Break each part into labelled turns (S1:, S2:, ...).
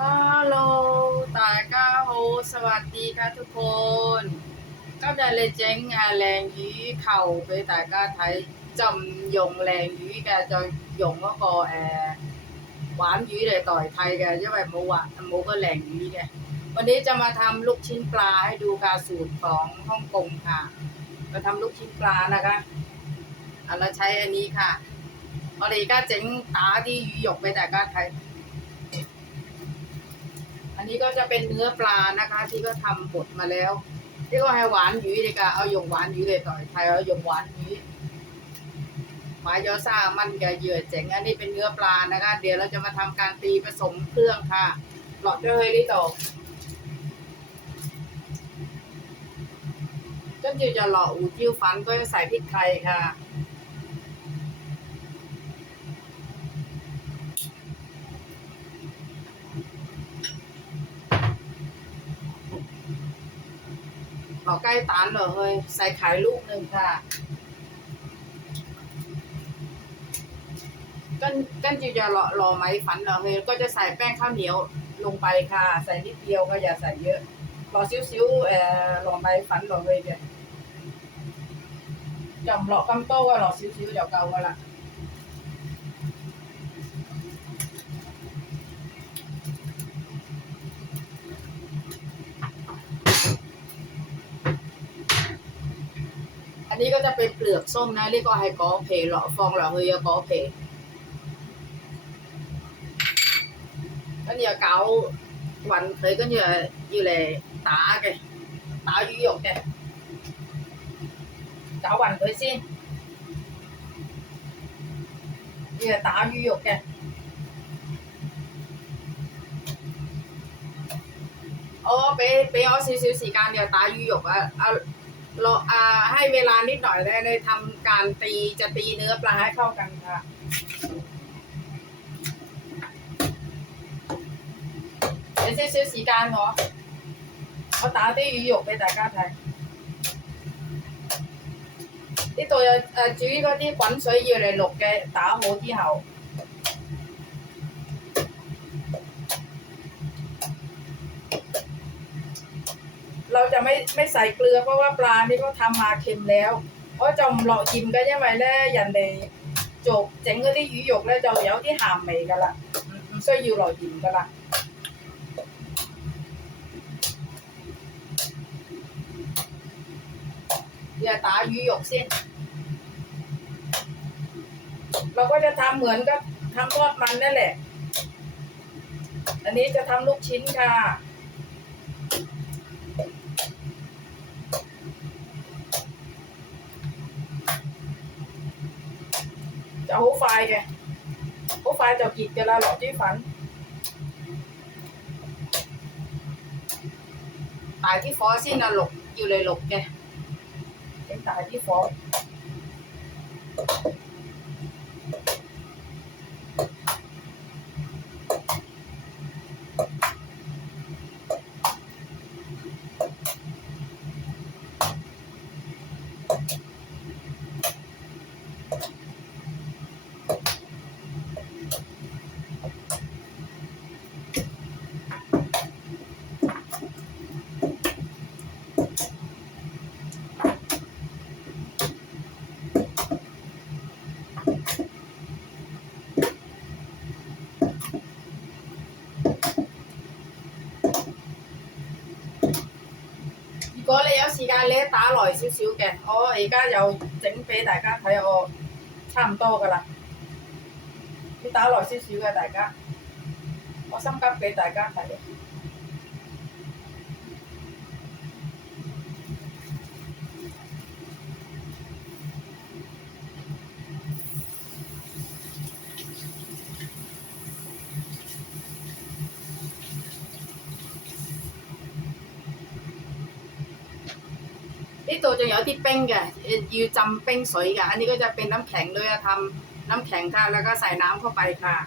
S1: ฮัลโหลตาก้าโฮสวัสดีค่ะทุกคนก็ได้เลยเจ๊งอาแรงยี้เข่าไปตายก้าไทยจำยงแรงยี้แกจะยงก็กอแอหวานยี้เลยต่อยไทยแกจะไปหมูหวานหมูก็แรงยี้แกวันนี้จะมาทำลูกชิ้นปลาให้ดูการสูตรของฮ่องกงค่ะมาทำลูกชิ้นปลานะคะเราใช้อันนี้ค่ะอริก้าเจ๋งตาที่หยกไปแต่ก้าไทย นนี้ก็จะเป็นเนื้อปลานะคะ ที่ก็ทำบดมาแล้วที่ก็ให้หวานหยุยเลยค่ะเอาหยกหวานหยุยเลยต่อยไทยเอาหยกหวานหยุยหมายยอซ่ามันกับเหยื่อเจ๋งอันนี้เป็นเนื้อปลานะคะ เดี๋ยวเราจะมาทำการตีผสมเครื่องค่ะหลอดด้วยลิโตก็จะจะหล่ออูจิ้วฟันก็จะใส่พริกไทยค่ะ อใกล้ตานเหรอเฮ้ย ใส่ไข่ลูกหนึ่งค่ะ กันกันจิจะรอรอไหมฝันเหรอเฮ้ย ก็จะใส่แป้งข้าวเหนียวลงไปค่ะ ใส่นิดเดียวก็อย่าใส่เยอะ รอซิ้วๆเอ่อรอไหมฝันเหรอเฮ้ยเดี๋ยวจอมหลอกกำโต้ก็รอซิ้วๆเดี๋ยวเกาก็ละ อันนี้ก็จะเป็นเปลือกส้มนะเรียกว่าไฮกอเพหล่อฟองหล่อเฮยกอเพcái giờ cậu hoành thì có như là như là tạ kìa tạ dữ dột kìa cậu hoành thử xem như là tạ dữ dột kìa ô 俾俾我少少時間你就打魚肉啊啊 รออ่าให้เวลานิดหน่อยได้ในทำการตีจะตีเนื้อปลาให้เข้ากันค่ะ 有少少时间我，我打啲鱼肉俾大家睇。呢度有诶、呃、煮嗰啲滚水要嚟淥嘅，打好之后， เราจะไม่ไม่ใส่เกลือเพราะว่าปลานี่ก็ทำมาเค็มแล้วเพราะจอมหล่อกิมก็ยังไงแล้วยันเลยจกเจ๋งก็ที่ยุยกแล้วจะเดี๋ยวที่หามไปกันละช่วยยูหล่อกิมกันละอย่าตายุยกสิเราก็จะทำเหมือนกับทำทอดมันนั่นแหละ อันนี้จะทำลูกชิ้นค่ะ จะ好快嘅，好快就結嘅啦，落啲粉。大啲火先啊，淥要你淥嘅。整大啲火。 果你有時間，你一打耐少少嘅，我而家又整俾大家睇，我差唔多噶啦。你打耐少少嘅，大家，我心急俾大家睇。 呢度仲有啲冰嘅，要浸冰水嘅 อันนี้ก็จะเป็นน้ำแข็งด้วยอะทำน้ำแข็งค่ะ แล้วก็ใส่น้ำเข้าไปค่ะ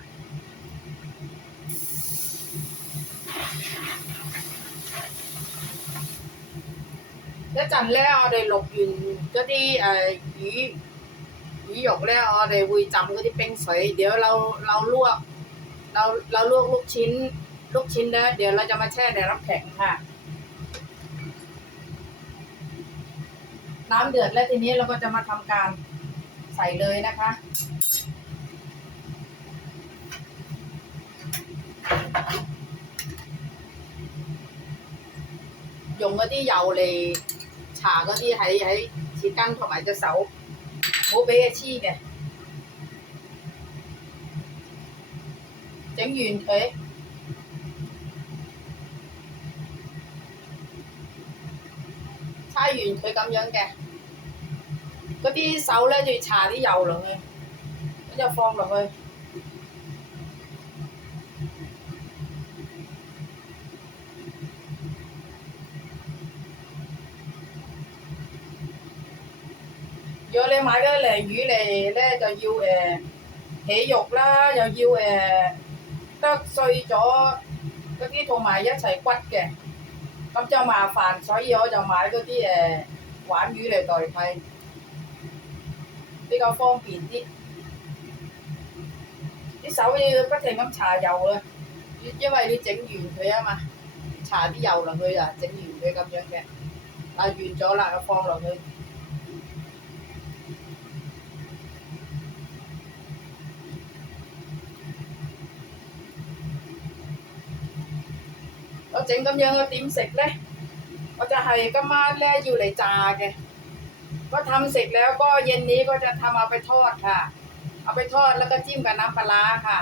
S1: 一阵咧，我哋录完嗰啲诶鱼鱼肉咧，我哋会浸嗰啲冰水。เดี๋ยวเราเราลวกเราเราลวกลูกชิ้น ลูกชิ้นแล้วเดี๋ยวเราจะมาแช่ในน้ำแข็งค่ะ น้ำเดือดแล้วทีนี้เราก็จะมาทำการใส่เลยนะคะ 用嗰啲油嚟搽嗰啲喺喺匙羹同埋只手，唔好俾佢黐嘅。整完佢， 完佢咁樣嘅，嗰啲手咧就要搽啲油落去，咁就放落去。如果你買嗰啲鯪魚嚟咧，就要誒、呃、起肉啦，又要誒、呃、剁碎咗嗰啲同埋一齊骨嘅， 咁就麻煩，所以我就買嗰啲誒鯇魚嚟代替，比較方便啲。啲手要不停咁搽油啊，因為你整完佢啊嘛，搽啲油落去啊，整完佢咁樣嘅，啊完咗啦，就放落去。 쟁금영어 팀 색래 ก็จะให้ก็มาแล่อยู่เลยจาแกก็ทำเสร็จแล้วก็เย็นนี้ก็จะทำเอาไปทอดค่ะ เอาไปทอดแล้วก็จิ้มกับน้ำปลาค่ะ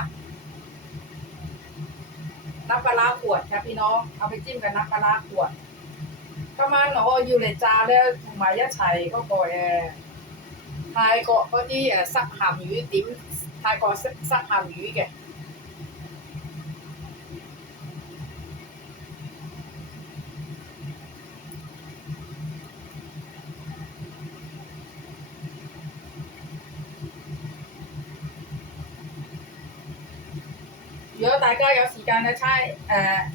S1: น้ำปลาขวดค่ะพี่น้อง เอาไปจิ้มกับน้ำปลาขวดก็มาหนออยู่เลยจาแล้วถุหมายยะไฉก็ก่อแอทายเกาะก็ที่สักหามอยู่ติ๋มทายเกาะสักหามอยู่แก 果大家有時間咧，猜誒、呃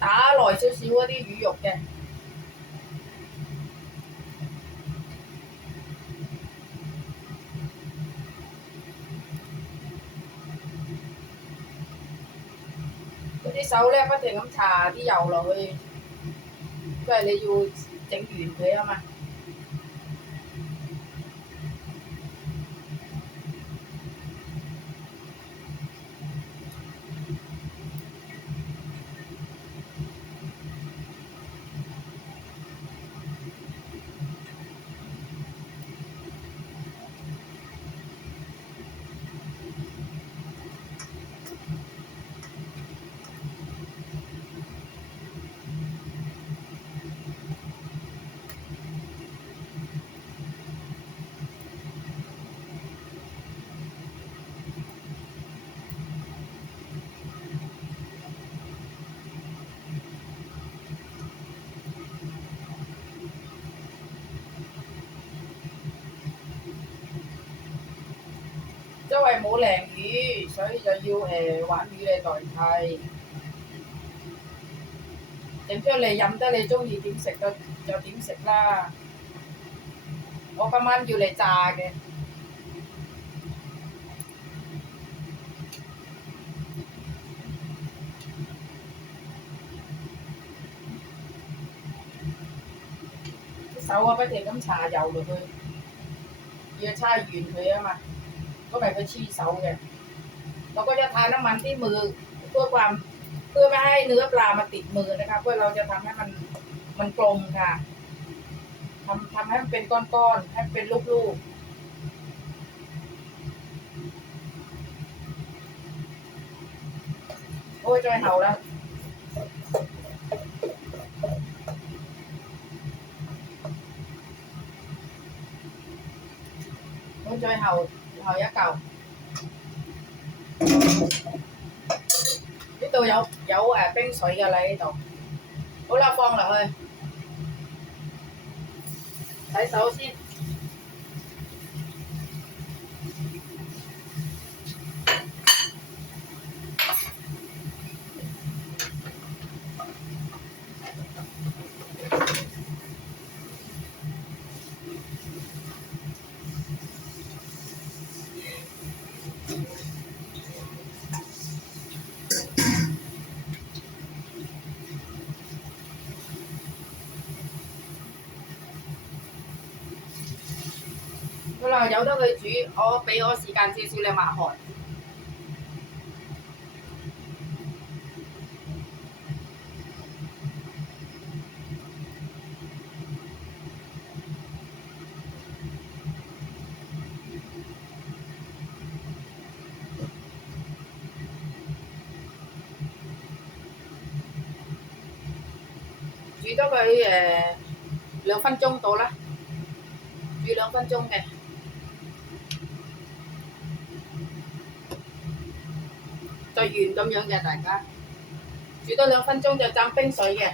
S1: 打耐少少嗰啲魚肉嘅，嗰啲手咧不停咁搽啲油落去，因為你要整完佢啊嘛。 為冇鯪魚，所以就要誒鯇魚嚟代替。整出嚟飲得你中意點食就就點食啦。我今晚要嚟炸嘅。手啊不停咁搽油落去，要搓圓佢啊嘛。 ก็แบบไปชี้เสาไงเราก็จะทาน้ำมันที่มือเพื่อความเพื่อไม่ให้เนื้อปลามาติดมือนะคะเพื่อเราจะทำให้มันมันกลมค่ะทำทำให้มันเป็นก้อนๆให้เป็นลูกๆโอ้ยจอยเห่าแล้วโอ้ยจอยเห่า hồi giá cầu cái tôi dấu dấu à bên sợi ra lại đồ ủa la phong là hơi thấy xấu xin 啦，由得佢煮，我俾我時間少少你抹汗。煮咗佢誒兩分鐘到啦，煮兩分鐘嘅。 就完咁樣嘅，大家煮多兩分鐘就浸冰水嘅，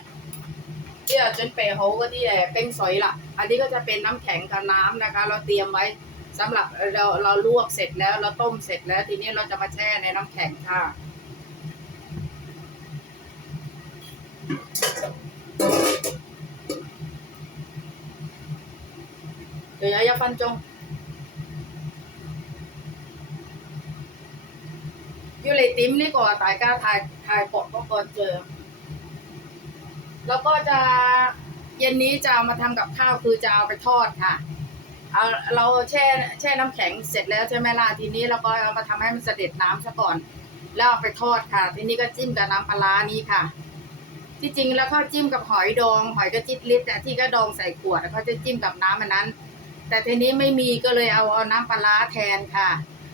S1: 之後準備好嗰啲誒冰水啦。อันนี้ก็จะเป็นน้ำแข็งกับน้ำนะคะ เราเตรียมไว้สำหรับเราเราลวกเสร็จแล้วเราต้มเสร็จแล้ว ทีนี้เราจะมาแช่ในน้ำแข็งค่ะ เดี๋ยวอย่าฟันจง ยูเลยติ้มนี่ก่อนตายก้าถ่ายถ่ายกดก็ก่อนเจอ แล้วก็จะเย็นนี้จะเอามาทำกับข้าวคือจะเอาไปทอดค่ะ เอาเราแช่แช่น้ำแข็งเสร็จแล้วใช่ไหมล่ะทีนี้เราก็เอามาทำให้มันเสด็จน้ำซะก่อน แล้วเอาไปทอดค่ะ ทีนี้ก็จิ้มกับน้ำปลานี้ค่ะ ที่จริงแล้วเขาจิ้มกับหอยดองหอยกระจิตลิตรอะที่ก็ดองใส่ขวดอะเขาจะจิ้มกับน้ำอันนั้น แต่ทีนี้ไม่มีก็เลยเอาเอาน้ำปลาแทนค่ะ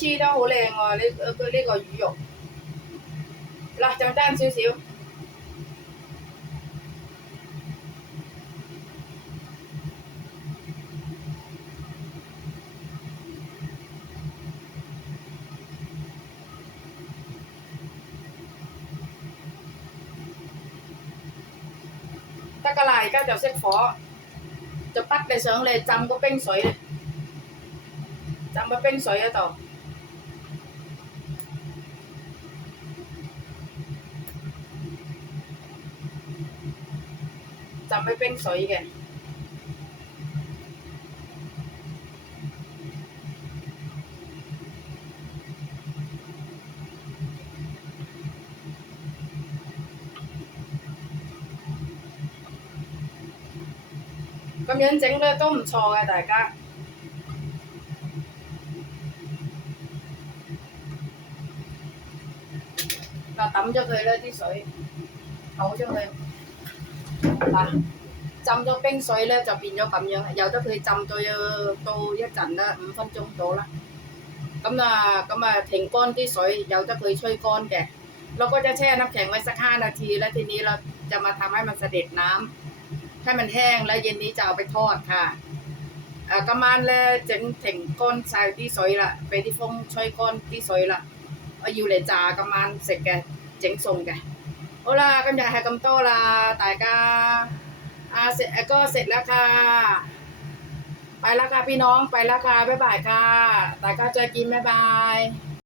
S1: 黐得好靚喎，呢呢呢個魚肉。嗱，就爭少少。得㗎啦，而家就熄火，就bắt你上嚟浸個冰水咧。浸喺冰水嗰度。 浸喺冰水嘅。咁樣整咧都唔錯嘅，大家。嗱抌咗佢啦啲水，唞咗佢。 嗱，浸咗冰水咧就變咗咁樣，由得佢浸到到一陣啦，五分鐘到啦。咁啊咁啊停乾啲水，由得佢吹乾嘅。เราก็จะแช่น้ำแข็งไว้สักห้านาทีแล้วทีนี้เราจะมาทำให้มันเสด็จน้ำให้มันแห้งแล้วเย็นนี้จะเอาไปทอดค่ะอ่า今晚咧整停乾晒啲水啦，俾啲風吹乾啲水啦。我要嚟炸今晚食嘅整餸嘅。好啦，今日係咁多啦，大家啊เสร็จก็เส โอลากำใหญ่ไฮกำโตลาตากาอาเสร็จก็เสร็จแล้ค่ไปแล้ค่พี่น้องไปแล้วค่ะบ๊ายบายค่ะตาก็จกินบ๊าย